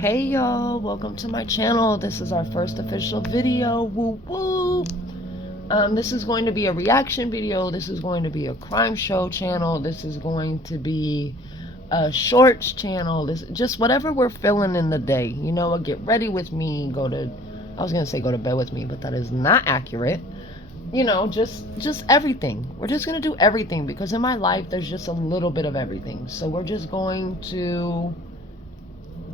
Hey y'all, welcome to my channel. This is our first official video. Woo woo. This is going to be a reaction video. This is going to be a crime show channel. This is going to be a shorts channel. This just whatever we're feeling in the day. You know, get ready with me. I was gonna say go to bed with me, but that is not accurate. You know, just everything. We're just gonna do everything because in my life there's just a little bit of everything. So we're just going to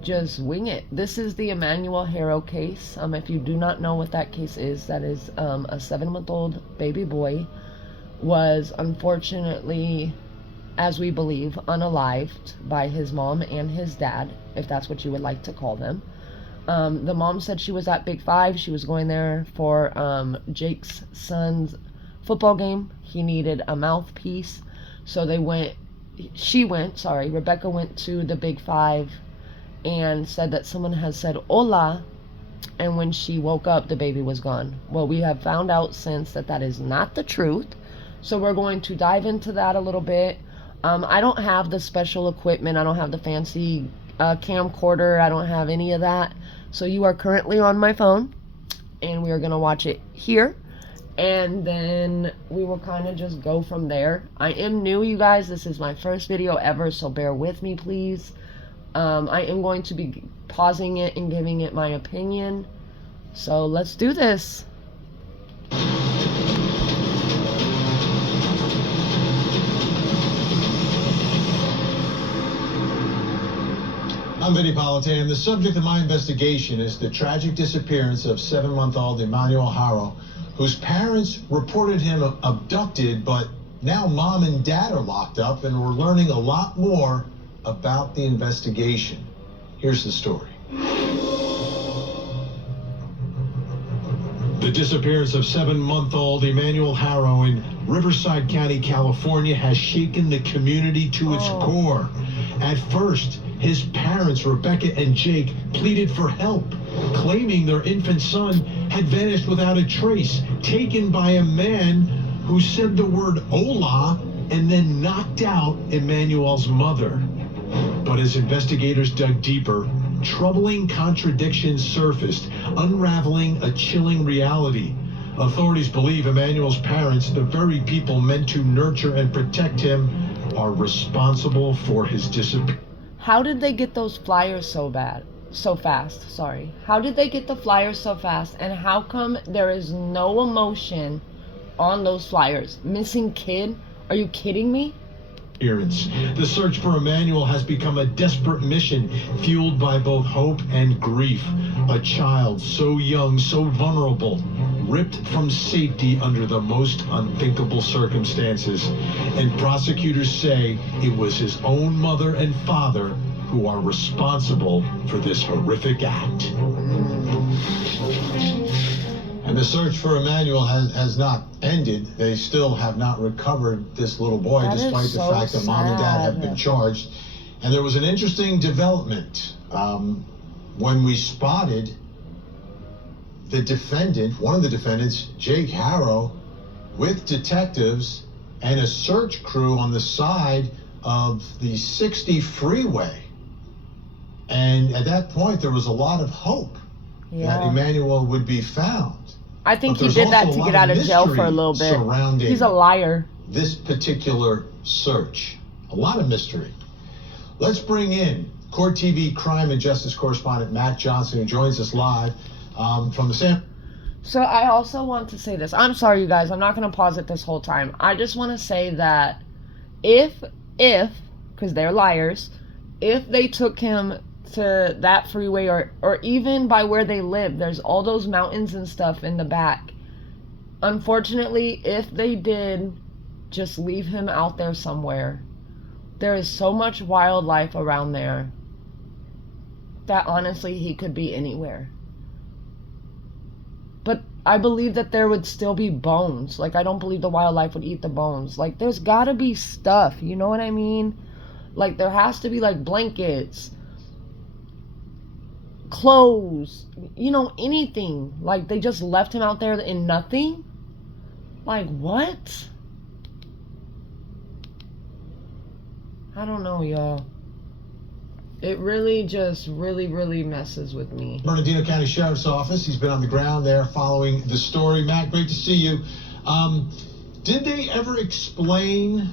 just wing it. This is the Emmanuel Harrow case. If you do not know what that case is, that is a 7-month-old baby boy was unfortunately, as we believe, unalived by his mom and his dad, if that's what you would like to call them. The mom said she was at Big Five. She was going there for Jake's son's football game. He needed a mouthpiece, so Rebecca went to the Big Five and said that someone has said hola, and when she woke up the baby was gone. Well, we have found out since that is not the truth, so we're going to dive into that a little bit. I don't have the special equipment. I don't have the fancy camcorder. I don't have any of that, so you are currently on my phone and we are going to watch it here, and then we will kind of just go from there. I am new, you guys. This is my first video ever, so bear with me, please. I am going to be pausing it and giving it my opinion. So let's do this. I'm Vinny Politan. The subject of my investigation is the tragic disappearance of 7-month-old Emmanuel Harrow, whose parents reported him abducted, but now mom and dad are locked up, and we're learning a lot more about the investigation. Here's the story. The disappearance of 7-month-old Emmanuel Harrow in Riverside County, California has shaken the community to its core. At first, his parents, Rebecca and Jake, pleaded for help, claiming their infant son had vanished without a trace, taken by a man who said the word hola and then knocked out Emmanuel's mother. But as investigators dug deeper, troubling contradictions surfaced, unraveling a chilling reality. Authorities believe Emmanuel's parents, the very people meant to nurture and protect him, are responsible for his disappearance. How did they get those flyers so fast? Sorry. How did they get the flyers so fast? And how come there is no emotion on those flyers? Missing kid? Are you kidding me? The search for Emmanuel has become a desperate mission, fueled by both hope and grief. A child so young, so vulnerable, ripped from safety under the most unthinkable circumstances. And prosecutors say it was his own mother and father who are responsible for this horrific act. And the search for Emmanuel has not ended. They still have not recovered this little boy, despite the fact that mom and dad have been charged. And there was an interesting development when we spotted the defendant, one of the defendants, Jake Harrow, with detectives and a search crew on the side of the 60 freeway. And at that point, there was a lot of hope that Emmanuel would be found. I think he did that to get out of jail for a little bit. He's a liar. This particular search, a lot of mystery. Let's bring in Court TV crime and justice correspondent Matt Johnson, who joins us live from the San. So I also want to say this. I'm sorry, you guys. I'm not going to pause it this whole time. I just want to say that if, because they're liars, if they took him to that freeway or even by where they live, there's all those mountains and stuff in the back. Unfortunately, if they did just leave him out there somewhere, there is so much wildlife around there that honestly he could be anywhere. But I believe that there would still be bones. Like, I don't believe the wildlife would eat the bones. Like, there's gotta be stuff, you know what I mean? Like, there has to be like blankets, clothes, you know, anything. Like, they just left him out there in nothing. Like, what? I don't know, y'all. It really just really messes with me. Bernardino County Sheriff's Office. He's been on the ground there following the story. Matt, great to see you. Did they ever explain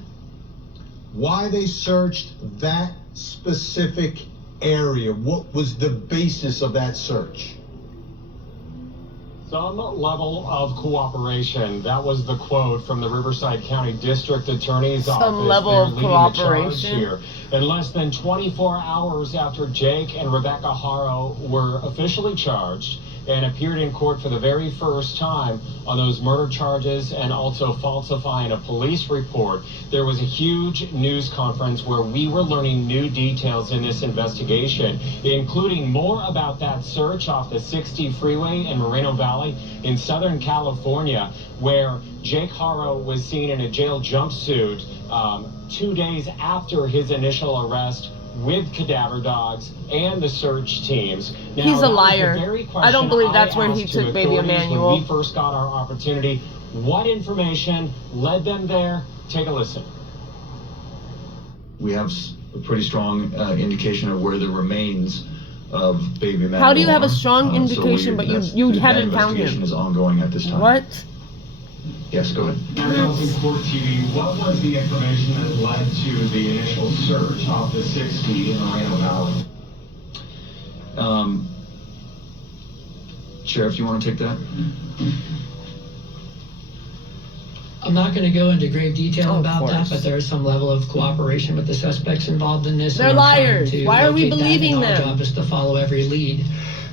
why they searched that specific area? What was the basis of that search? Some level of cooperation. That was the quote from the Riverside County District Attorney's Office. Some level They're of leading the charge cooperation. here. In less than 24 hours after Jake and Rebecca Haro were officially charged and appeared in court for the very first time on those murder charges and also falsifying a police report, there was a huge news conference where we were learning new details in this investigation, including more about that search off the 60 freeway in Moreno Valley in Southern California, where Jake Haro was seen in a jail jumpsuit 2 days after his initial arrest with cadaver dogs and the search teams. Now, He's a that was liar. the very I don't believe that's I where he asked took to baby authorities Emmanuel. When we first got our opportunity, what information led them there? Take a listen. We have a pretty strong indication of where the remains of baby Emmanuel How do you have a are. strong indication, but you haven't found him? That investigation is ongoing at this time. What? Yes, go ahead. Nelson Court TV, what was the information that led to the initial search off the 60 in Moreno Valley? Sheriff, you want to take that? I'm not going to go into grave detail Of about that, course. but there is some level of cooperation with the suspects involved in this. They're and we're trying liars. to Why are we locate that, believing and them? Our job is to follow every lead.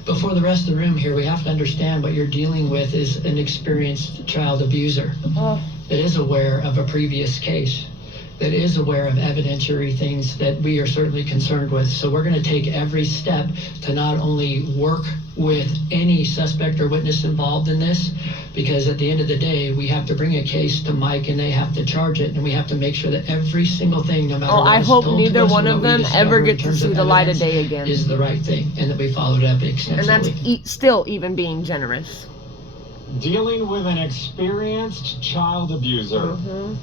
But for the rest of the room here, we have to understand what you're dealing with is an experienced child abuser Oh, that is aware of a previous case, that is aware of evidentiary things that we are certainly concerned with. So we're going to take every step to not only work with any suspect or witness involved in this, because at the end of the day, we have to bring a case to Mike and they have to charge it, and we have to make sure that every single thing, no matter oh, what I is hope told to neither us one and of what we them ever discover in get to terms see of the light of evidence day again. is the right thing, and that we followed up extensively. And that's still even being generous. Dealing with an experienced child abuser.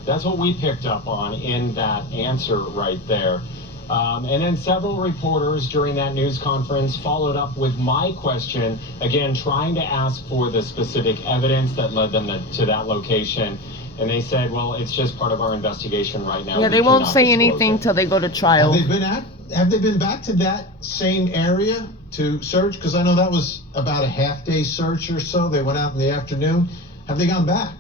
That's what we picked up on in that answer right there. And then several reporters during that news conference followed up with my question, again, trying to ask for the specific evidence that led them to that location. And they said, well, it's just part of our investigation right now. Yeah, We they won't cannot say disclose anything it. till they go to trial. Have they been back to that same area to search? Because I know that was about a half-day search or so. They went out in the afternoon. Have they gone back?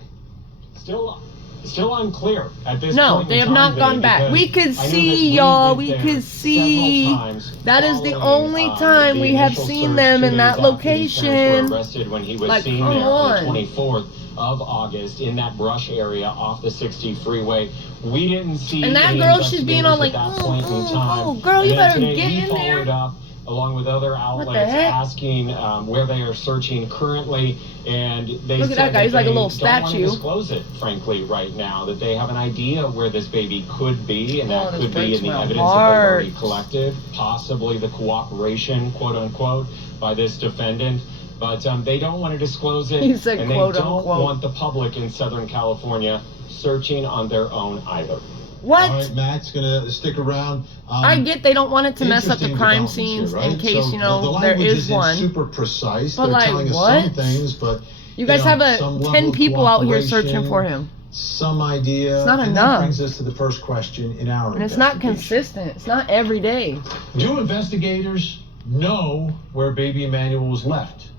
Still unclear at this No, point. they in have time, not gone Vinny, back. because We could I know that see, we y'all. went We there could see. several times That is the following, only time the we have initial seen search them 2 in days that after these parents location. were arrested when he was Like, seen come there on the on. 24th of August in that brush area off the 60 freeway. We didn't see And that any girl, she's being all investigators like, at that point in time. oh, girl, you And then better today get we in there. followed up along with other the outlets heck? asking where they are searching currently, and they Look at said that guy, he's like a they little don't want to statue. disclose it, frankly, right now, that they have an idea where this baby could be, and that Oh, this could be breaks in the my evidence that they've already heart. collected, possibly the cooperation, quote unquote, by this defendant. But they don't want to disclose it, He said, and they quote, don't unquote. want the public in Southern California searching on their own either. What? All right, Matt's going to stick around. I get they don't want it to mess up the Interesting crime developments scenes here, right? in case, So you know, the there language is isn't one. super precise. But, They're like, telling us what? some things, but You guys know, have some level 10 of people out here searching cooperation, for him. Some idea. It's not and enough. That brings us to the first question in our And it's not investigation. consistent. It's not every day. Do investigators know where baby Emmanuel was left?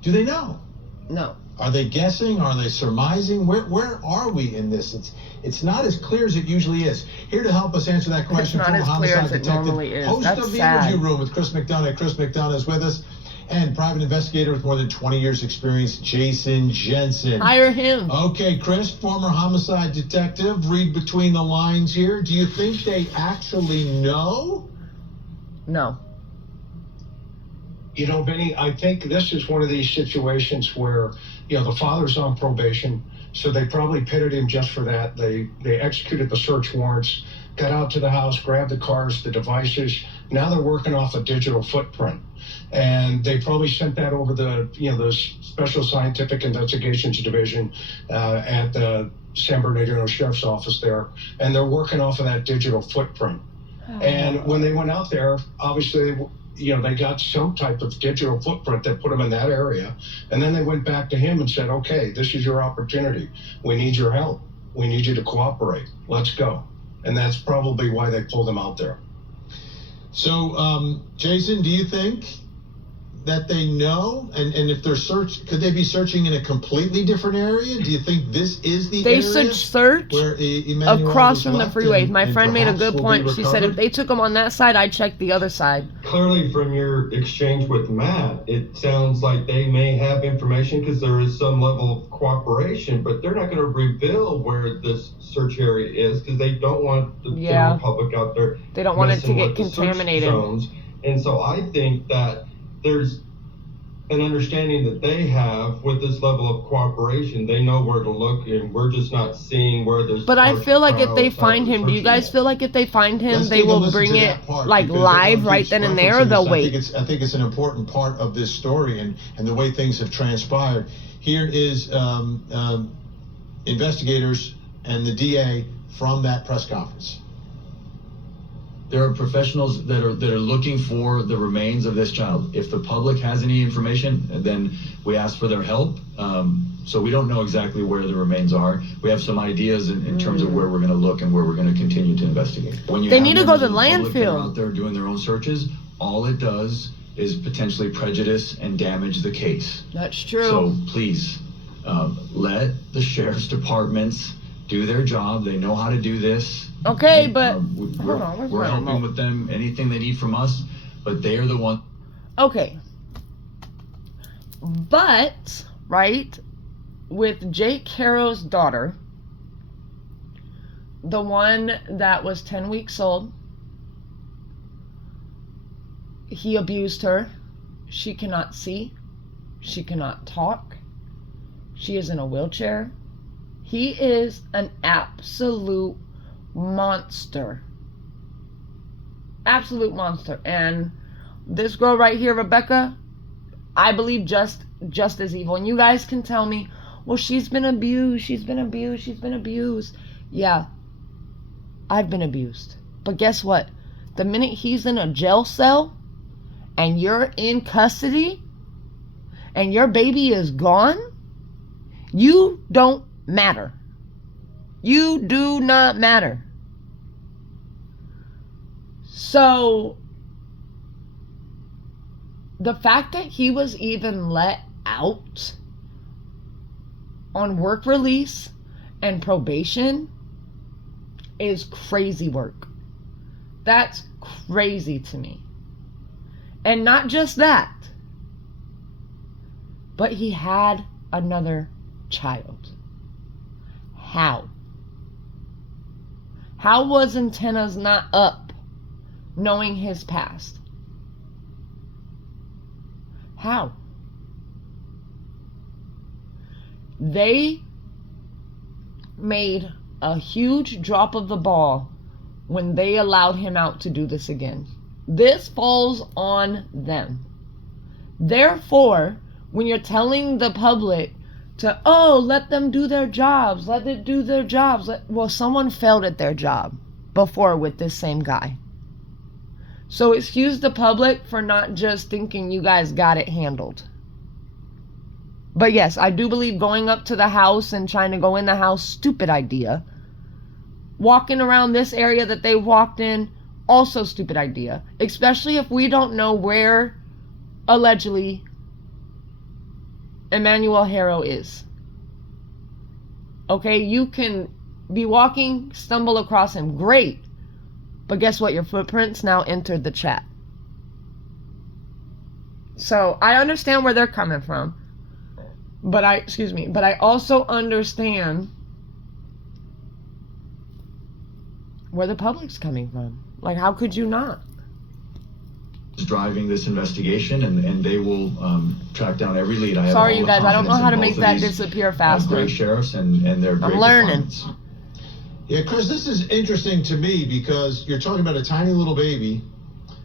Do they know? No. Are they guessing? Are they surmising? Where are we in this? It's not as clear as it usually is. Here to help us answer that question, not former as clear homicide as it detective, normally is. host That's of the sad. Interview Room with Chris McDonough. Chris McDonough is with us, and private investigator with more than 20 years' experience, Jason Jensen. Hire him. Okay, Chris, former homicide detective. Read between the lines here. Do you think they actually know? No. You know, Vinny, I think this is one of these situations where, you know, the father's on probation, so they probably pitted him just for that. They executed the search warrants, got out to the house, grabbed the cars, the devices. Now they're working off a digital footprint. And they probably sent that over the, you know, the Special Scientific Investigations Division at the San Bernardino Sheriff's Office there. And they're working off of that digital footprint. And when they went out there, obviously, they got some type of digital footprint that put them in that area. And then they went back to him and said, okay, this is your opportunity. We need your help. We need you to cooperate. Let's go. And that's probably why they pulled him out there. So, Jason, do you think that they know? And if they're could they be searching in a completely different area? Do you think this is the They area should search where Emmanuel across was from the left freeway. and- My and friend made a perhaps good will be point. She said if recovered? they took him on that side, I'd check the other side. Clearly, from your exchange with Matt, it sounds like they may have information because there is some level of cooperation, but they're not going to reveal where this search area is because they don't want the general public out there. They don't want it to messing get with the search contaminated. zones. And so I think that there's an understanding that they have with this level of cooperation. They know where to look, and we're just not seeing where there's. But I feel like if they crowds find out him, do you searching guys it. feel like if they find him, Let's they take a will listen bring to it that part, like because live everyone right keeps then and there, or referencing they'll this. wait? I think it's an important part of this story and the way things have transpired. Here is investigators and the DA from that press conference. There are professionals that are looking for the remains of this child. If the public has any information, then we ask for their help. So we don't know exactly where the remains are. We have some ideas in terms of where we're going to look and where we're going to continue to investigate. When you They have need to go to members of the public that are landfill. out there doing their own searches, all it does is potentially prejudice and damage the case. That's true. So please, let the sheriff's departments do their job. They know how to do this. Okay, And, but we're, hold on, where's we're my helping remote? with them, anything they need from us, but they are the one. Okay. But, right, with Jake Harrow's daughter, the one that was 10 weeks old, he abused her. She cannot see. She cannot talk. She is in a wheelchair. He is an absolute monster. Absolute monster. And this girl right here, Rebecca, I believe just as evil. And you guys can tell me, well, she's been abused. Yeah, I've been abused. But guess what? The minute he's in a jail cell and you're in custody and your baby is gone, you don't matter. You do not matter. So, the fact that he was even let out on work release and probation is crazy work. That's crazy to me. And not just that, but he had another child. How? How was antennas not up knowing his past? How? They made a huge drop of the ball when they allowed him out to do this again. This falls on them. Therefore, when you're telling the public to, let them do their jobs, well, someone failed at their job before with this same guy. So excuse the public for not just thinking you guys got it handled. But yes, I do believe going up to the house and trying to go in the house, stupid idea. Walking around this area that they walked in, also stupid idea. Especially if we don't know where, allegedly, Emmanuel Harrow is. Okay, you can be walking, stumble across him, great. But guess what? Your footprints now entered the chat. So I understand where they're coming from. But I also understand where the public's coming from. Like, how could you not? Is driving this investigation, and they will track down every lead. I have Sorry, all you the guys, I don't know confidence how in to both make of that these, disappear faster. Great sheriffs and their great learning. departments. Yeah, Chris, this is interesting to me because you're talking about a tiny little baby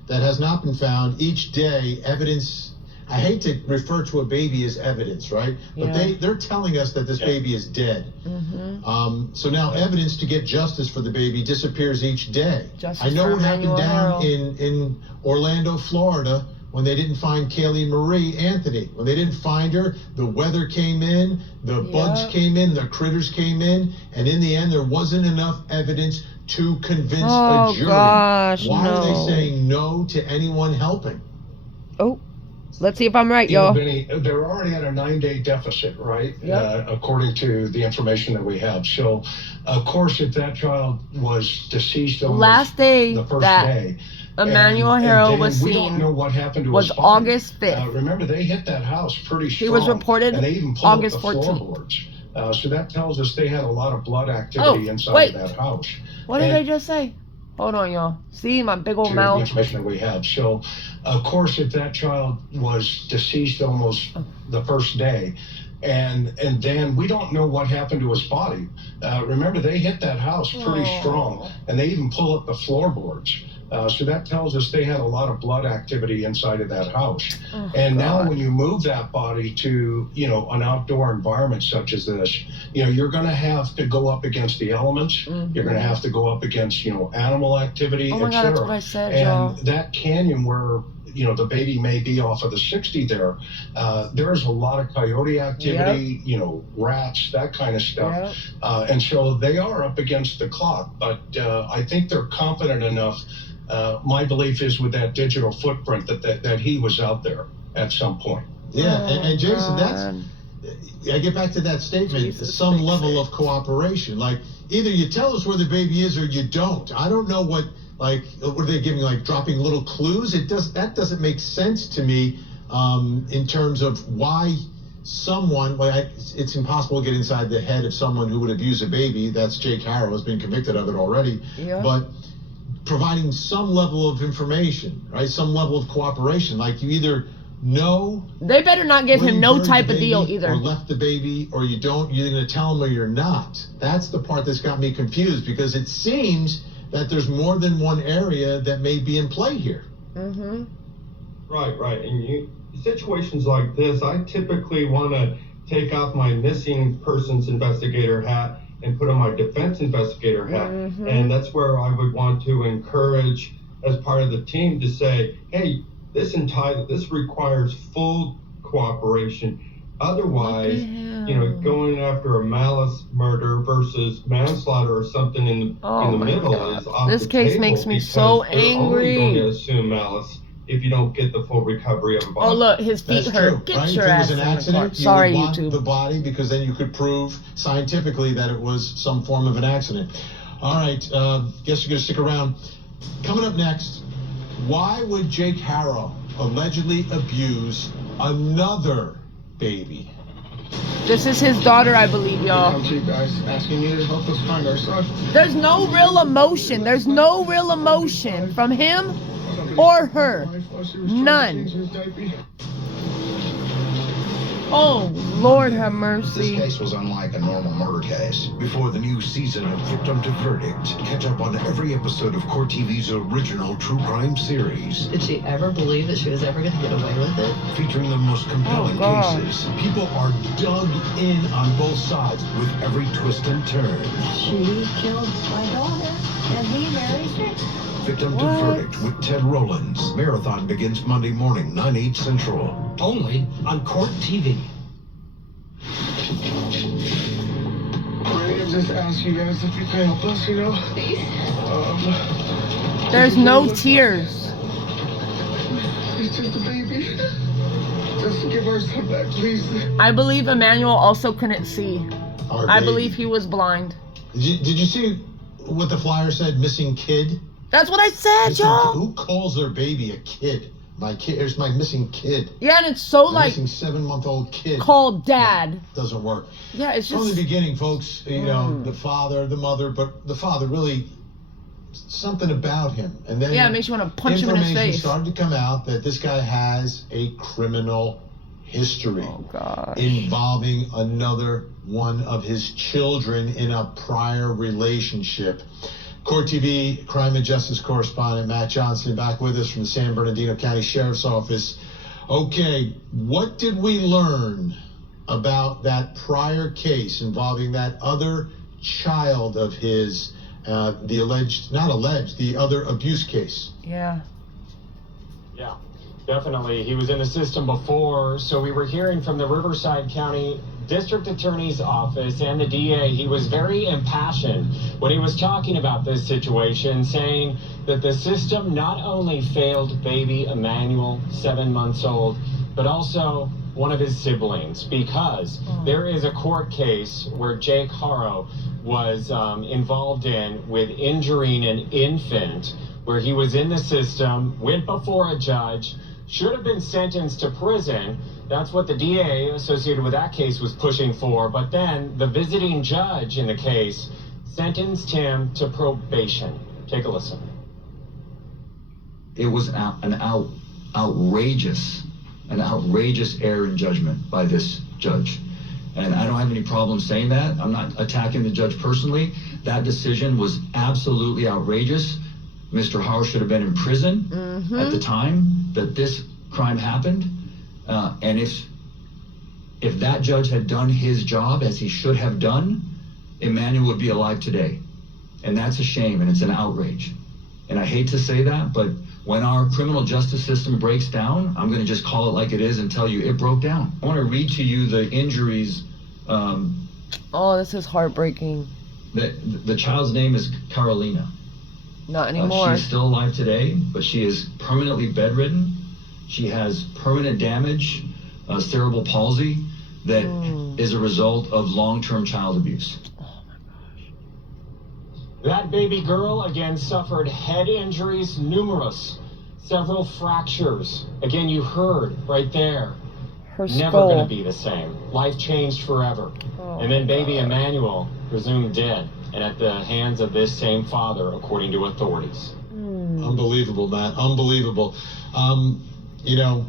that has not been found. Each day, evidence I hate to refer to a baby as evidence, right? But Yeah. they're telling us that this baby is dead. Mm-hmm. So now evidence to get justice for the baby disappears each day. Justice I know for what happened Emmanuel down Harrow. in Orlando, Florida, when they didn't find Kaylee Marie Anthony. When they didn't find her, the weather came in, the bugs came in, the critters came in, and in the end, there wasn't enough evidence to convince a jury. Gosh, Why are they no. saying no to anyone helping? Oh, let's see if I'm right, You know, y'all. Benny, they're already at a 9-day deficit, right? Yep. According to the information that we have. So, of course, if that child was deceased almost Last day the first that day, Emmanuel and Harrow then was we don't seen know what happened to was his body. August 5th. Remember, they hit that house pretty strong. He was reported and they even pulled August up the 14th. floorboards. So that tells us they had a lot of blood activity inside of that house. What did And- I just say? Hold on, y'all. See my big old to mouth? the information that we have. So, of course, if that child was deceased almost the first day, and then we don't know what happened to his body. Remember, they hit that house pretty strong, and they even pull up the floorboards. So that tells us they had a lot of blood activity inside of that house. And now when you move that body to, you know, an outdoor environment such as this, you know, you're going to have to go up against the elements. You're going to have to go up against, you know, animal activity, Oh my God, etc. that's what I said, y'all. And that canyon where, you know, the baby may be off of the 60 there, there's a lot of coyote activity, you know, rats, that kind of stuff. And so they are up against the clock, but I think they're confident enough. My belief is with that digital footprint that he was out there at some point. Yeah, and Jason, that's, I get back to that statement, Jesus, some fix level it. of cooperation. Like, either you tell us where the baby is or you don't. I don't know what, like, what are they giving, like, dropping little clues? That doesn't make sense to me in terms of why someone, it's impossible to get inside the head of someone who would abuse a baby. That's Jake Harrow, has been convicted of it already. Yeah. But providing some level of information, right, some level of cooperation, like you either know They better not give where him you no buried type the of deal baby either. or left the baby, or you don't, you're going to tell them or you're not. That's the part that's got me confused, because it seems that there's more than one area that may be in play here. Mm-hmm. Right. And situations like this, I typically want to take off my missing persons investigator hat and put on my defense investigator hat. And that's where I would want to encourage, as part of the team, to say, hey, this requires full cooperation. Otherwise, you know, going after a malice murder versus manslaughter or something in the my middle God. is off This the case table, makes me because so they're only angry. going to assume malice if you don't get the full recovery of a body. Oh, look, his feet That's hurt. true, Get right? your If it ass was an in the car. accident, you Sorry, would want YouTube. the body, because then you could prove scientifically that it was some form of an accident. All right, guess you're going to stick around. Coming up next, why would Jake Harrow allegedly abuse another baby? This is his daughter, I believe, y'all. Come to you guys asking you to help us find our son. There's no real emotion. There's no real emotion from him or her. None. Oh, Lord have This mercy. case was unlike a normal murder case. Before the new season of Victim to Verdict, catch up on every episode of Court TV's original true crime series, Did she ever believe that she was ever going to get away with it? featuring the most compelling God. cases. People are dug in on both sides with every twist and turn. She killed my daughter, and he married her. Victim to What? Verdict with Ted Rowlands. Marathon begins Monday morning, 9/8 Central. Only on Court TV. Ray, I just asked you guys if you can help us, you know? There's no tears. It's just a baby. Just give our son back, please. I believe Emmanuel also couldn't see. Our I baby. believe he was blind. Did you see what the flyer said? Missing kid. That's what I said, Missing y'all. Who calls their baby a kid? My kid. Here's my missing kid. Yeah, and it's so My like missing 7-month-old kid. called dad. Doesn't work. Yeah, it's From the just beginning, folks, you know, the father, the mother, but the father really, something about him. And then it makes you want to punch him in his information face. started to come out that this guy has a criminal history Oh gosh. involving another one of his children in a prior relationship. Court TV crime and justice correspondent Matt Johnson back with us from the San Bernardino County Sheriff's Office. Okay, what did we learn about that prior case involving that other child of his, the other abuse case? Yeah. Yeah, definitely. He was in the system before, so we were hearing from the Riverside County District Attorney's Office and the DA. He was very impassioned when he was talking about this situation, saying that the system not only failed baby Emmanuel, 7 months old, but also one of his siblings, because there is a court case where Jake Haro was involved in with injuring an infant, where he was in the system, went before a judge, should have been sentenced to prison. That's what the DA associated with that case was pushing for. But then the visiting judge in the case sentenced him to probation. Take a listen. It was an outrageous error in judgment by this judge. And I don't have any problem saying that. I'm not attacking the judge personally. That decision was absolutely outrageous. Mr. Haro should have been in prison at the time that this crime happened. And if that judge had done his job as he should have done, Emmanuel would be alive today. And that's a shame, and it's an outrage. And I hate to say that, but when our criminal justice system breaks down, I'm going to just call it like it is and tell you it broke down. I want to read to you the injuries. Oh, this is heartbreaking. The child's name is Carolina. Not anymore. She's still alive today, but she is permanently bedridden. She has permanent damage, cerebral palsy, that is a result of long-term child abuse. That baby girl, again, suffered head injuries, numerous, several fractures. Again, you heard right there. Her Never skull. going to be the same. Life changed forever. And then baby Emmanuel, presumed dead, and at the hands of this same father, according to authorities. Unbelievable, Matt. Unbelievable. You know,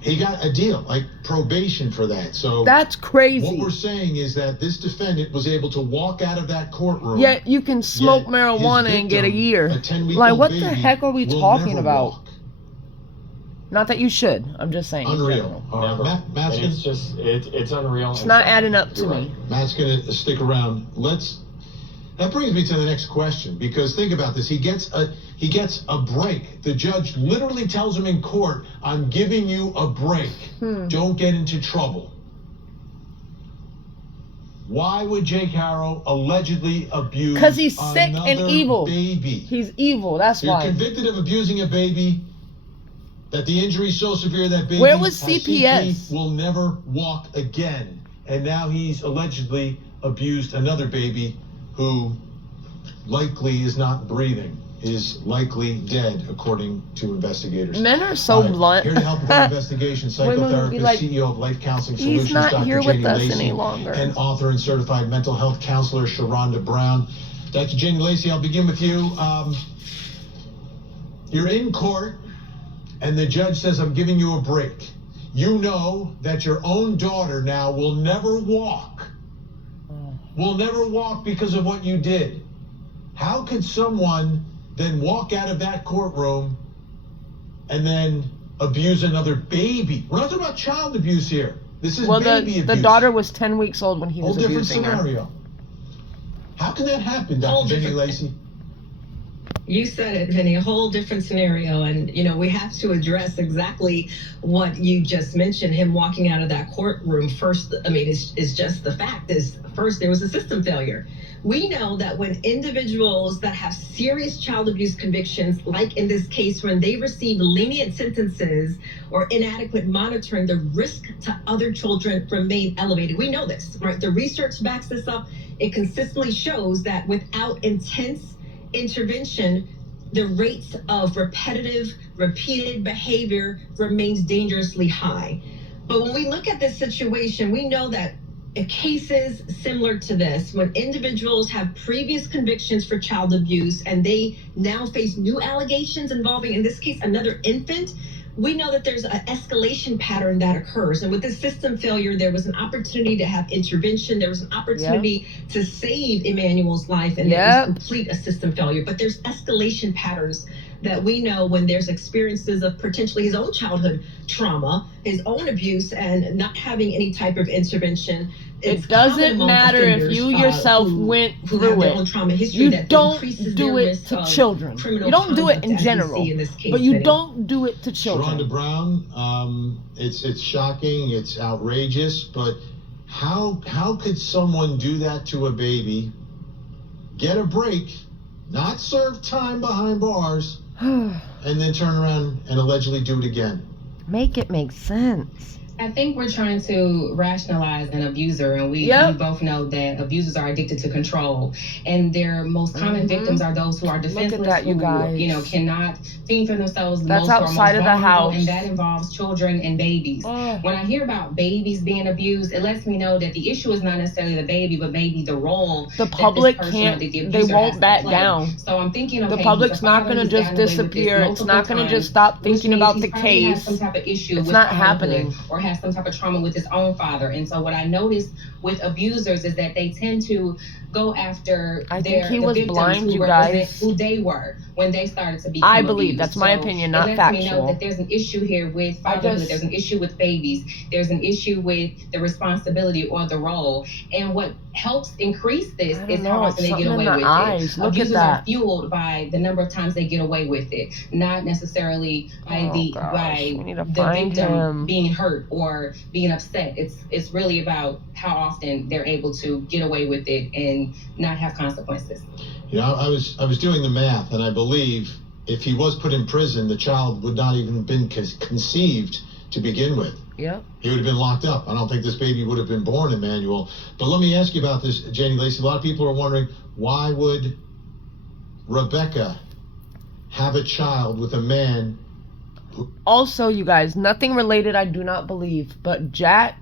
he got a deal, like probation for that. So that's crazy. What we're saying is that this defendant was able to walk out of that courtroom. Yeah, you can smoke marijuana and get a year. Like, what the heck are we talking about? Walk. Not that you should. I'm just saying. Unreal. Matt's And it's just, it's unreal. It's not adding up to me. Matt's gonna stick around. That brings me to the next question, because think about this. He gets a break. The judge literally tells him in court, "I'm giving you a break. Don't get into trouble." Why would Jake Haro allegedly abuse? Because he's sick and evil. Baby. He's evil. That's You're why. convicted of abusing a baby. That the injury is so severe that baby Where was CPS? will never walk again. And now he's allegedly abused another baby who likely is not breathing, is likely dead, according to investigators. Men are so blunt. Here to help with our investigation, psychotherapist, like, CEO of Life Counseling he's Solutions, not Dr. here Jenny with us Lacey, any longer. and author and certified mental health counselor, Sharonda Brown. Dr. Jenny Lacey, I'll begin with you. You're in court, and the judge says, "I'm giving you a break." You know that your own daughter now will never walk. Will never walk because of what you did. How could someone then walk out of that courtroom and then abuse another baby? We're not talking about child abuse here. This is baby abuse. The daughter was 10 weeks old when he was Whole different abusing scenario. her. How can that happen, Dr. Jenny Lacey? You said it, Vinny, a whole different scenario. And, you know, we have to address exactly what you just mentioned, him walking out of that courtroom. First, I mean, is just the fact is, first, there was a system failure. We know that when individuals that have serious child abuse convictions, like in this case, when they receive lenient sentences or inadequate monitoring, the risk to other children remain elevated. We know this, right? The research backs this up. It consistently shows that without intense intervention, the rates of repeated behavior remains dangerously high. But when we look at this situation, we know that in cases similar to this, when individuals have previous convictions for child abuse and they now face new allegations involving, in this case, another infant, we know that there's an escalation pattern that occurs. And with this system failure, there was an opportunity to have intervention. There was an opportunity to save Emmanuel's life, and it was complete a system failure. But there's escalation patterns that we know when there's experiences of potentially his own childhood trauma, his own abuse, and not having any type of intervention. It doesn't matter if you yourself went through it. You don't do it to children. You don't do it in general, but you don't do it to children. Sharonda Brown, it's shocking, it's outrageous, but how could someone do that to a baby, get a break, not serve time behind bars, and then turn around and allegedly do it again? Make it make sense. I think we're trying to rationalize an abuser, and we both know that abusers are addicted to control, and their most common victims are those who are defenseless, Look at that, you guys. Cannot think for themselves. That's outside of the house, and that involves children and babies. When I hear about babies being abused, it lets me know that the issue is not necessarily the baby, but maybe the role the public can't. They won't back down. So I'm thinking, okay, the public's not going to just disappear. It's not going to just stop thinking about the case. Some type of issue it's with not happening. Or has some type of trauma with his own father. And so what I noticed with abusers is that they tend to go after the victims blind, who represent who they were when they started to become I believe abused. that's my opinion, not it lets factual. me know that there's an issue here with fatherhood, there's an issue with babies, there's an issue with the responsibility or the role. And what helps increase this is how often they get away with it. Look Abusers at that. are fueled by the number of times they get away with it, not necessarily by the victim being hurt or being upset. It's really about how often they're able to get away with it and not have consequences. You know, I was doing the math, and I believe if he was put in prison, the child would not even been conceived to begin with. Yeah. He would have been locked up. I don't think this baby would have been born, Emmanuel. But let me ask you about this, Janie Lacey. A lot of people are wondering, why would Rebecca have a child with a man who... Also, you guys, nothing related, I do not believe, but Jake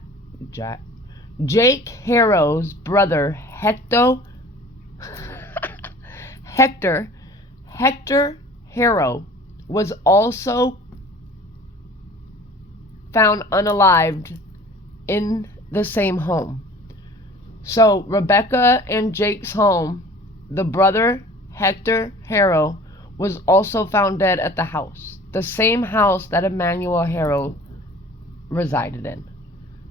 Harrow's brother, Hector Harrow, was also found unalived in the same home. So Rebecca and Jake's home, the brother Hector Harrow was also found dead at the house, the same house that Emmanuel Harrow resided in.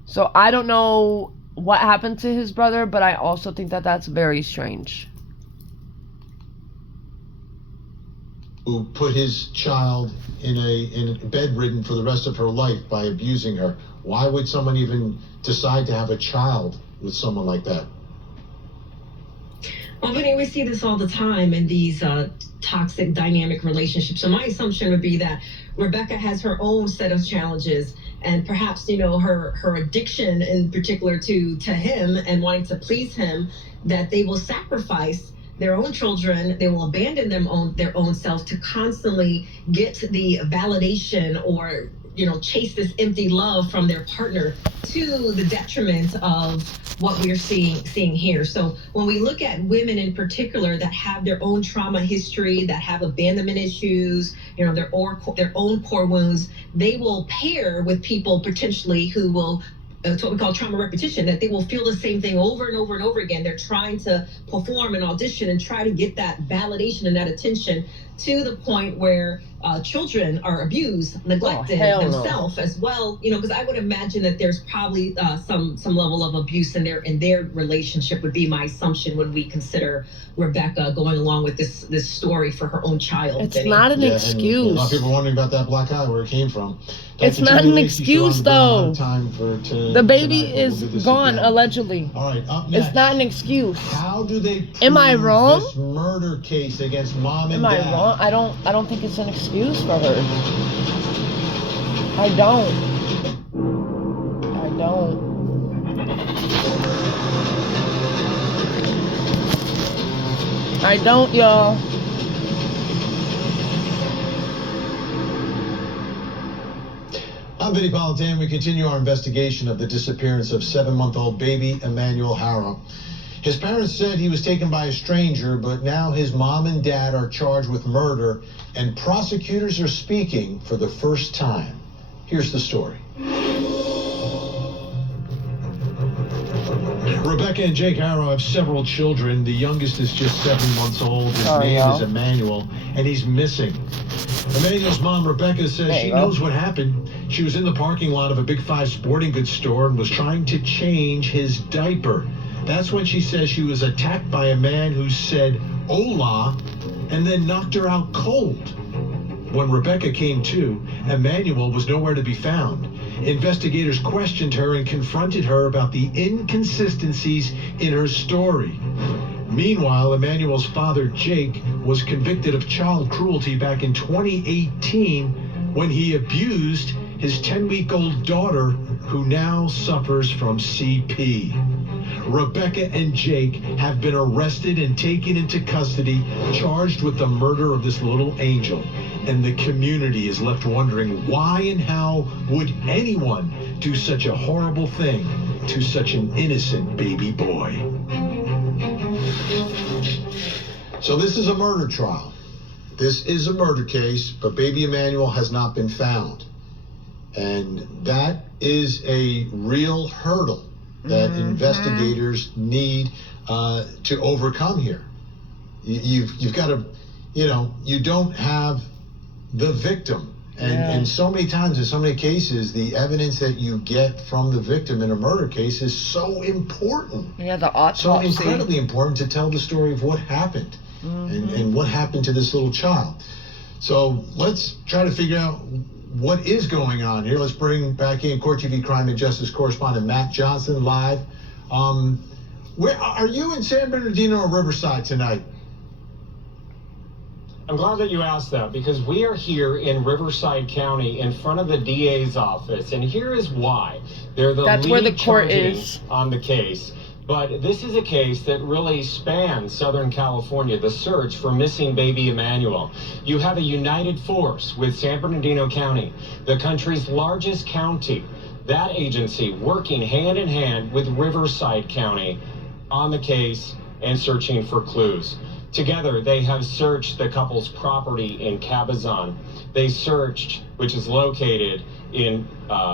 So I don't know what happened to his brother, but I also think that that's very strange. Who put his child in bedridden for the rest of her life by abusing her. Why would someone even decide to have a child with someone like that? Well, Vinny, we see this all the time in these toxic dynamic relationships. So my assumption would be that Rebecca has her own set of challenges, and perhaps, you know, her addiction in particular to him and wanting to please him, that they will sacrifice their own children, they will abandon their own self to constantly get the validation or, you know, chase this empty love from their partner, to the detriment of what we're seeing here. So when we look at women in particular that have their own trauma history, that have abandonment issues, you know, their own core wounds, they will pair with people potentially who will, it's what we call trauma repetition, that they will feel the same thing over and over and over again. They're trying to perform an audition and try to get that validation and that attention, to the point where children are abused, neglected themselves as well. You know, because I would imagine that there's probably some level of abuse in their relationship, would be my assumption when we consider Rebecca going along with this story for her own child. It's not an excuse. A lot of people are wondering about that black eye, where it came from. It's not an excuse, though. The baby is gone, allegedly. All right, up next. It's not an excuse. How do they prove Am I wrong? this murder case against mom and dad? Am I wrong? I don't think it's an excuse for her. I don't, y'all. I'm Vinny Politan. We continue our investigation of the disappearance of 7-month-old baby Emmanuel Harrow. His parents said he was taken by a stranger, but now his mom and dad are charged with murder, and prosecutors are speaking for the first time. Here's the story. Rebecca and Jake Harrow have several children. The youngest is just 7 months old. His name is Emmanuel, and he's missing. Emmanuel's mom, Rebecca, says she knows what happened. She was in the parking lot of a Big 5 sporting goods store and was trying to change his diaper. That's when she says she was attacked by a man who said, "Hola," and then knocked her out cold. When Rebecca came to, Emmanuel was nowhere to be found. Investigators questioned her and confronted her about the inconsistencies in her story. Meanwhile, Emmanuel's father, Jake, was convicted of child cruelty back in 2018 when he abused his 10-week-old daughter, who now suffers from CP. Rebecca and Jake have been arrested and taken into custody, charged with the murder of this little angel. And the community is left wondering why and how would anyone do such a horrible thing to such an innocent baby boy. So this is a murder trial. This is a murder case, but baby Emmanuel has not been found. And that is a real hurdle that investigators need to overcome here. You've got to, you don't have the victim. And so many times in so many cases, the evidence that you get from the victim in a murder case is so important. Yeah, the autopsy. So incredibly important to tell the story of what happened and what happened to this little child. So let's try to figure out what is going on here. Let's bring back in Court TV crime and justice correspondent Matt Johnson live. Where are you in San Bernardino or Riverside tonight? I'm glad that you asked that, because we are here in Riverside County in front of the DA's office, and here is why. They're the That's lead where the court charging is on the case. But this is a case that really spans Southern California, the search for missing baby Emmanuel. You have a united force with San Bernardino County, the country's largest county. That agency working hand in hand with Riverside County on the case and searching for clues. Together, they have searched the couple's property in Cabazon. They searched, which is located in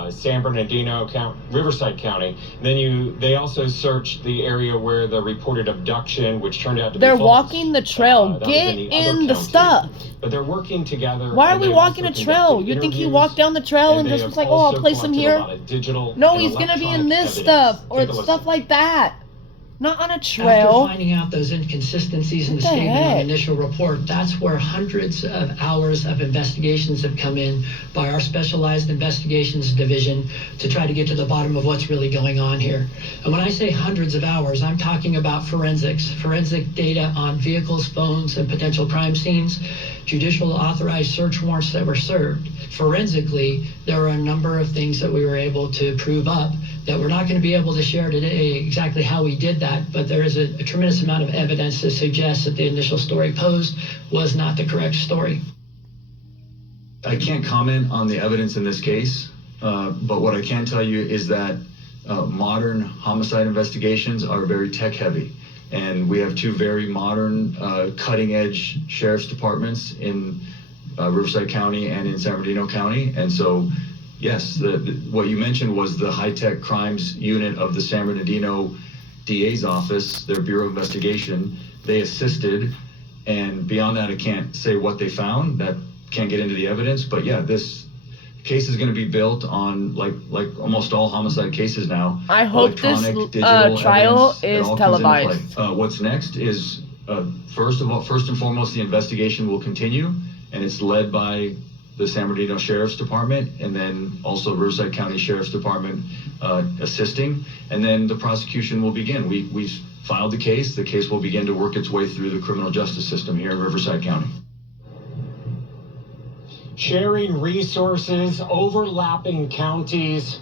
San Bernardino County, Riverside County. Then they also searched the area where the reported abduction, which turned out to be false. They're walking the trail. Get in the stuff. But they're working together. Why are we walking a trail? You think he walked down the trail and just was like, oh, I'll place him here? No, he's going to be in this stuff or stuff like that. Not on a trail. After finding out those inconsistencies in the statement on the initial report, that's where hundreds of hours of investigations have come in by our specialized investigations division to try to get to the bottom of what's really going on here. And when I say hundreds of hours, I'm talking about forensic data on vehicles, phones, and potential crime scenes, judicial authorized search warrants that were served. Forensically, there are a number of things that we were able to prove up that we're not going to be able to share today exactly how we did that, but there is a tremendous amount of evidence to suggest that the initial story posed was not the correct story. I can't comment on the evidence in this case, but what I can tell you is that modern homicide investigations are very tech heavy. And we have two very modern, cutting edge sheriff's departments in Riverside County and in San Bernardino County. And so, yes, what you mentioned was the high-tech crimes unit of the San Bernardino DA's office, their Bureau of Investigation. They assisted, and beyond that, I can't say what they found. That can't get into the evidence. But yeah, this case is going to be built on, like almost all homicide cases now. I hope this trial is televised. What's next is, first and foremost, the investigation will continue, and it's led by the San Bernardino Sheriff's Department, and then also Riverside County Sheriff's Department assisting, and then the prosecution will begin. We filed the case. The case will begin to work its way through the criminal justice system here in Riverside County. Sharing resources, overlapping counties.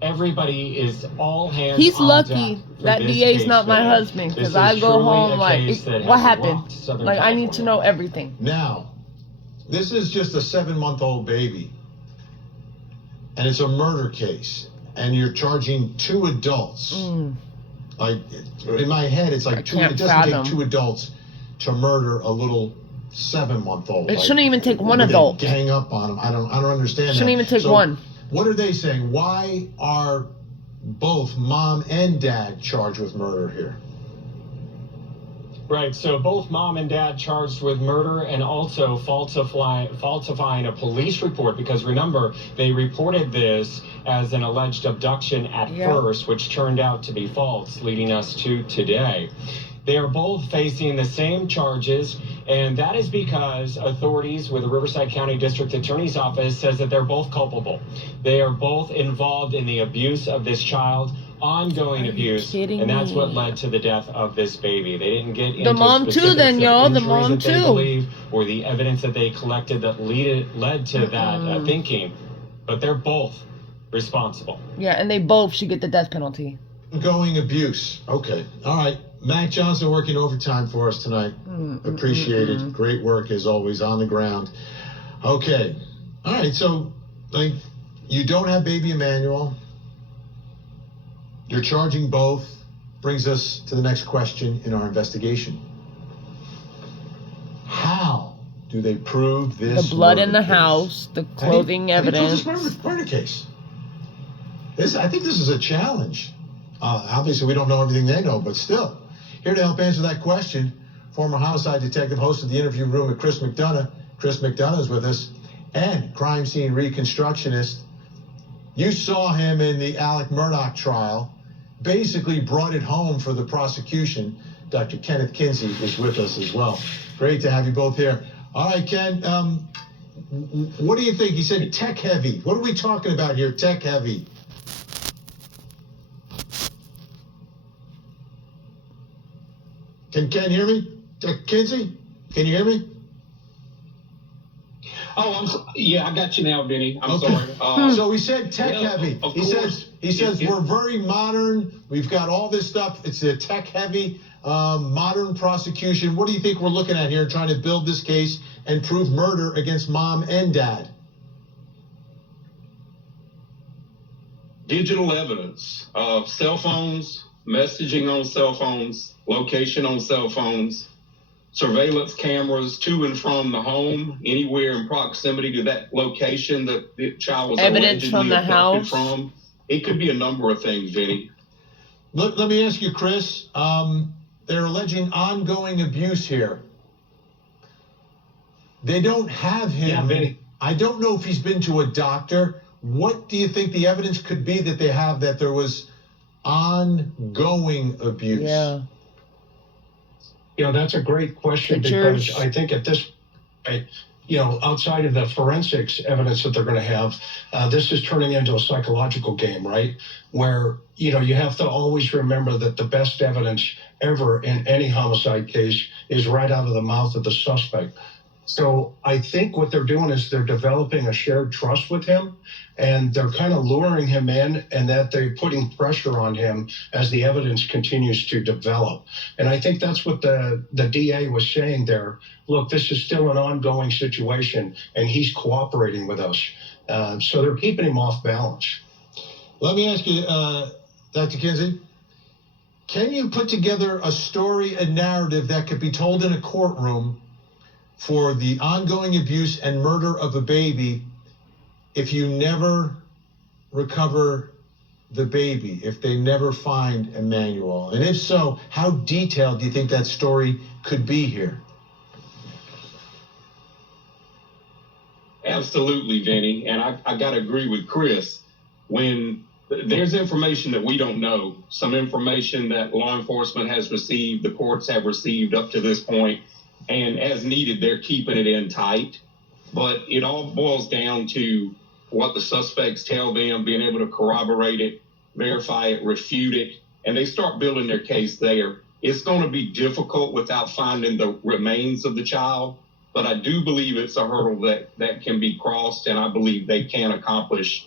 Everybody is all hands He's on lucky deck for that this DA's case not my today. husband, because This I is go truly home a like, case that what has happened? rocked Southern Like, I need to California. know everything. Now, this is just a 7-month-old baby, and it's a murder case, and you're charging 2 adults. Like, in my head, it's like it doesn't take 2 adults to murder a little 7-month-old. It shouldn't even take one adult. Gang up on him. I don't understand. Shouldn't even take one. What are they saying? Why are both mom and dad charged with murder here. Right, so both mom and dad charged with murder and also falsifying a police report, because remember, they reported this as an alleged abduction at first, which turned out to be false, leading us to today. They are both facing the same charges, and that is because authorities with the Riverside County District Attorney's Office says that they're both culpable. They are both involved in the abuse of this child, ongoing abuse, and that's what led to the death of this baby. They didn't get into the mom too, then, y'all. The mom that they believe, or the evidence that they collected that led to that thinking, but they're both responsible. Yeah, and they both should get the death penalty. Ongoing abuse. Okay. All right. Matt Johnson working overtime for us tonight. Appreciate it. Great work as always on the ground. Okay. All right. So, like, you don't have baby Emmanuel. You're charging both. Brings us to the next question in our investigation. How do they prove this? The blood in the case? house, the clothing evidence. How do you prove this murder case? I think this is a challenge. Obviously, we don't know everything they know, but still. Here to help answer that question, former homicide detective, host of the interview room at Chris McDonough. Chris McDonough is with us, and crime scene reconstructionist. You saw him in the Alec Murdaugh trial, basically brought it home for the prosecution. Dr. Kenneth Kinsey is with us as well. Great to have you both here. All right, Ken, what do you think? He said tech heavy. What are we talking about here, tech heavy? Can Ken hear me? Kinsey, can you hear me? Oh, yeah, I got you now, Vinny. I'm sorry. So he said tech heavy. He says we're very modern. We've got all this stuff. It's a tech heavy, modern prosecution. What do you think we're looking at here, trying to build this case and prove murder against mom and dad? Digital evidence of cell phones, messaging on cell phones, location on cell phones, surveillance cameras to and from the home, anywhere in proximity to that location that the child was evidence from the house. From. It could be a number of things, Vinny. Let me ask you, Chris. They're alleging ongoing abuse here. They don't have him. Yeah, Vinny. I don't know if he's been to a doctor. What do you think the evidence could be that they have that there was ongoing abuse? Yeah. You know, that's a great question because I think at this point, you know, outside of the forensics evidence that they're going to have, this is turning into a psychological game, right? Where, you know, you have to always remember that the best evidence ever in any homicide case is right out of the mouth of the suspect. So I think what they're doing is they're developing a shared trust with him, and they're kind of luring him in, and that they're putting pressure on him as the evidence continues to develop. And I think that's what the DA was saying there. Look, this is still an ongoing situation, and he's cooperating with us. So they're keeping him off balance. Let me ask you, Dr. Kinsey, can you put together a story, a narrative that could be told in a courtroom for the ongoing abuse and murder of a baby if you never recover the baby, if they never find Emmanuel? And if so, how detailed do you think that story could be here? Absolutely, Vinny. And I got to agree with Chris. When there's information that we don't know, some information that law enforcement has received, the courts have received up to this point, and as needed, they're keeping it in tight. But it all boils down to what the suspects tell them, being able to corroborate it, verify it, refute it, and they start building their case there. It's going to be difficult without finding the remains of the child, but I do believe it's a hurdle that can be crossed, and I believe they can accomplish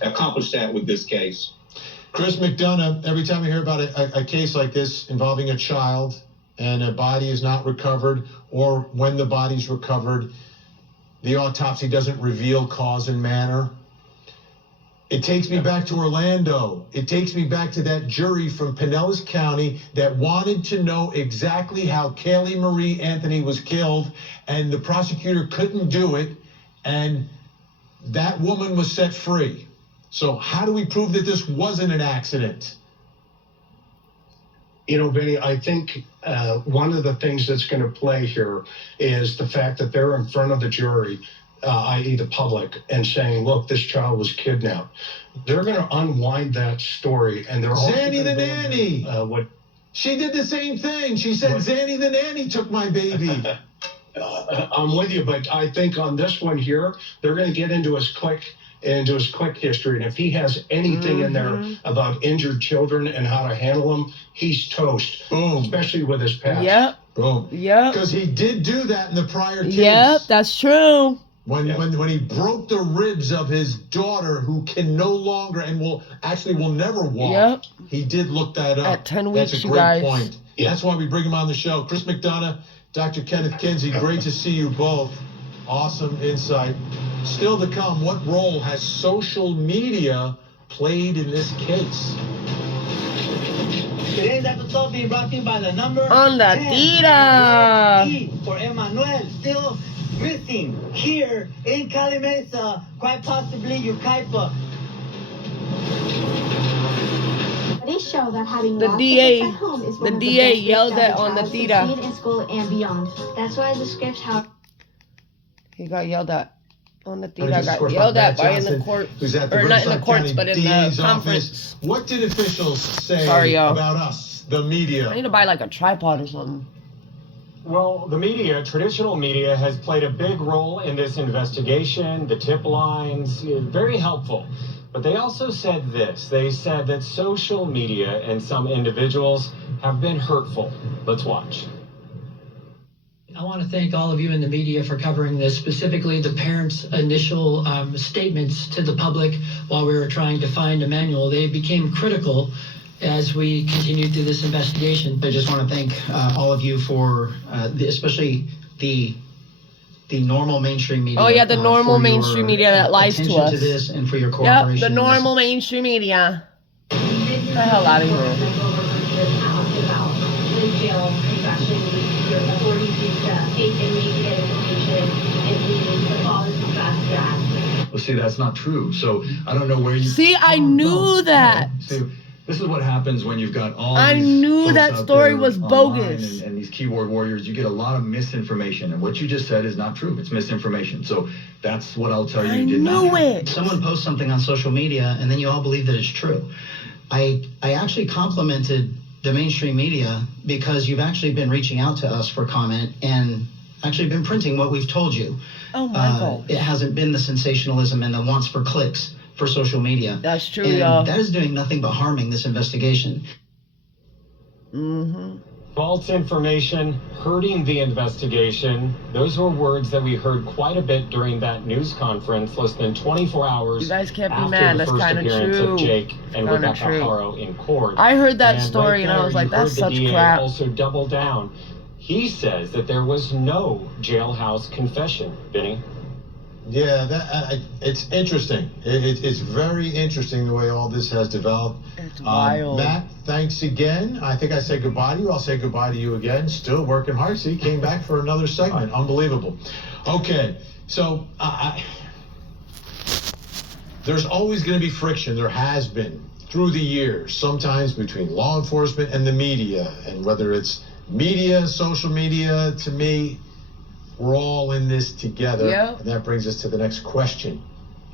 that with this case. Chris McDonough, every time you hear about a case like this involving a child and a body is not recovered, or when the body's recovered, the autopsy doesn't reveal cause and manner. It takes me back to Orlando. It takes me back to that jury from Pinellas County that wanted to know exactly how Kaylee Marie Anthony was killed, and the prosecutor couldn't do it, and that woman was set free. So how do we prove that this wasn't an accident? You know, Vinny, I think one of the things that's going to play here is the fact that they're in front of the jury, i.e. the public, and saying, look, this child was kidnapped. They're going to unwind that story, and they're also Zanny the gonna nanny. She did the same thing. She said, Zanny the nanny took my baby. I'm with you, but I think on this one here, they're going to get into his click history, and if he has anything in there about injured children and how to handle them, he's toast. Boom. Especially with his past. Yep. Boom. Yep. Because he did do that in the prior case. Yep, that's true. When he broke the ribs of his daughter, who can no longer and will never walk. Yep. He did look that up. At 10 weeks, That's a you great guys. point. Yeah. That's why we bring him on the show. Chris McDonough, Dr. Kenneth Kinsey, great to see you both. Awesome insight. Still to come, what role has social media played in this case? Today's episode being brought to you by the number On la 10. tira. E for Emmanuel, still missing here in Cali Mesa, quite possibly Yucaipa. They show that having The lots DA of kids at home is one the of the DA best ways yelled to have at a on the child tira. succeed in school and beyond. That's why the scripts have. He got yelled at on the And tira. just, of Got course, yelled Matt at by in Johnson, the court, who's at the or not in the Riverside courts, County but in DA's the office. conference. What did officials say Sorry, y'all. about us, the media? I need to buy like a tripod or something. Well, the media, traditional media, has played a big role in this investigation, the tip lines, very helpful. But they also said this. They said that social media and some individuals have been hurtful. Let's watch. I want to thank all of you in the media for covering this, specifically the parents' initial statements to the public while we were trying to find Emmanuel. They became critical as we continued through this investigation. I just want to thank all of you for, especially the normal mainstream media. Oh yeah, the normal for mainstream your media that lies to attention us. to this and for your cooperation. Yep, the in this. normal mainstream media. Get the hell out of here. Well, see, that's not true. So I don't know where you See, I knew that. See, this is what happens when you've got all I these knew folks that out story there was online bogus. and these keyboard warriors. You get a lot of misinformation, and what you just said is not true. It's misinformation. So that's what I'll tell you. I did not knew happen. it. Someone posts something on social media and then you all believe that it's true. I actually complimented the mainstream media because you've actually been reaching out to us for comment and actually been printing what we've told you. Oh my God. It hasn't been the sensationalism and the wants for clicks for social media. That's true, and y'all. that is doing nothing but harming this investigation. Mm-hmm. False information, hurting the investigation. Those were words that we heard quite a bit during that news conference less than 24 hours You guys can't be after mad. the That's first kind of appearance true. of Jake and Kinda Rebecca true. Haro in court. I heard that And story and I there was like, you that's heard such the DA crap. also double down. He says that there was no jailhouse confession, Vinny. Yeah, it's interesting. It's very interesting the way all this has developed. It's wild. Matt, thanks again. I think I said goodbye to you. I'll say goodbye to you again. Still working hard. See, came back for another segment. Unbelievable. Okay, so there's always going to be friction. There has been through the years, sometimes between law enforcement and the media. And whether it's media, social media, to me, we're all in this together. Yeah. And that brings us to the next question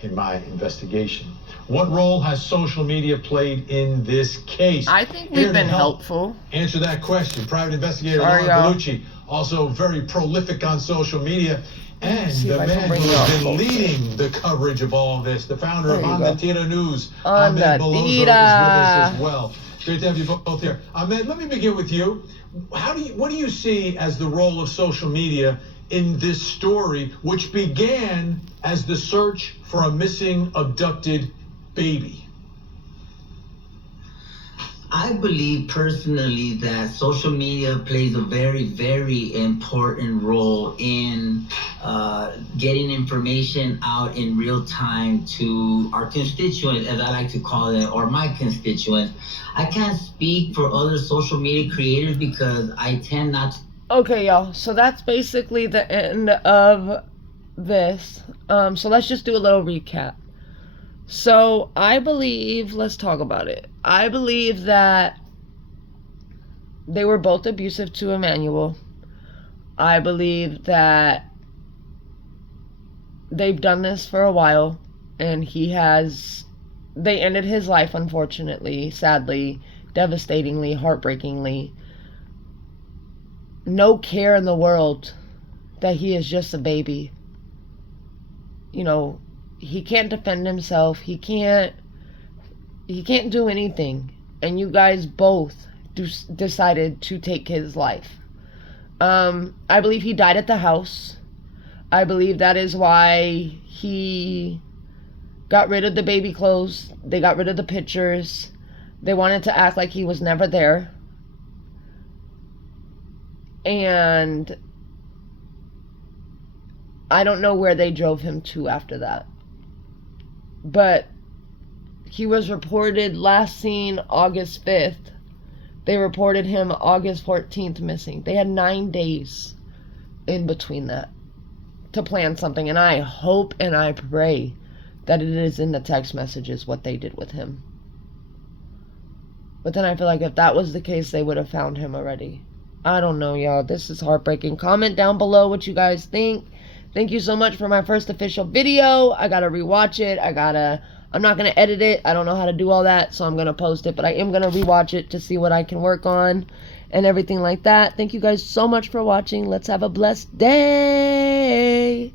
in my investigation. What role has social media played in this case? I think Here we've to been help helpful. answer that question, private investigator Sorry, Laura y'all. Bellucci, also very prolific on social media, and see if the I can man bring who it has up been closer. leading the coverage of all of this, the founder of There you On go. the Tira News, On Ahmed the Belozo, is with Tira. us as well. Great to have you both here. Ahmed, let me begin with you. What do you see as the role of social media in this story, which began as the search for a missing, abducted baby? I believe personally that social media plays a very, very important role in getting information out in real time to our constituents, as I like to call it, or my constituents. I can't speak for other social media creators because I tend not to. Okay, y'all. So that's basically the end of this. So let's just do a little recap. So I believe, let's talk about it. I believe that they were both abusive to Emmanuel. I believe that they've done this for a while, and they ended his life, unfortunately, sadly, devastatingly, heartbreakingly. No care in the world that he is just a baby. You know, he can't defend himself. He can't do anything. And you guys both decided to take his life. I believe he died at the house. I believe that is why he got rid of the baby clothes. They got rid of the pictures. They wanted to act like he was never there. And I don't know where they drove him to after that. But he was reported last seen August 5th. They reported him August 14th missing. They had 9 days in between that to plan something. And I hope and I pray that it is in the text messages what they did with him. But then I feel like if that was the case, they would have found him already. I don't know, y'all. This is heartbreaking. Comment down below what you guys think. Thank you so much for my first official video. I gotta rewatch it. I'm not gonna edit it. I don't know how to do all that, so I'm gonna post it. But I am gonna rewatch it to see what I can work on and everything like that. Thank you guys so much for watching. Let's have a blessed day.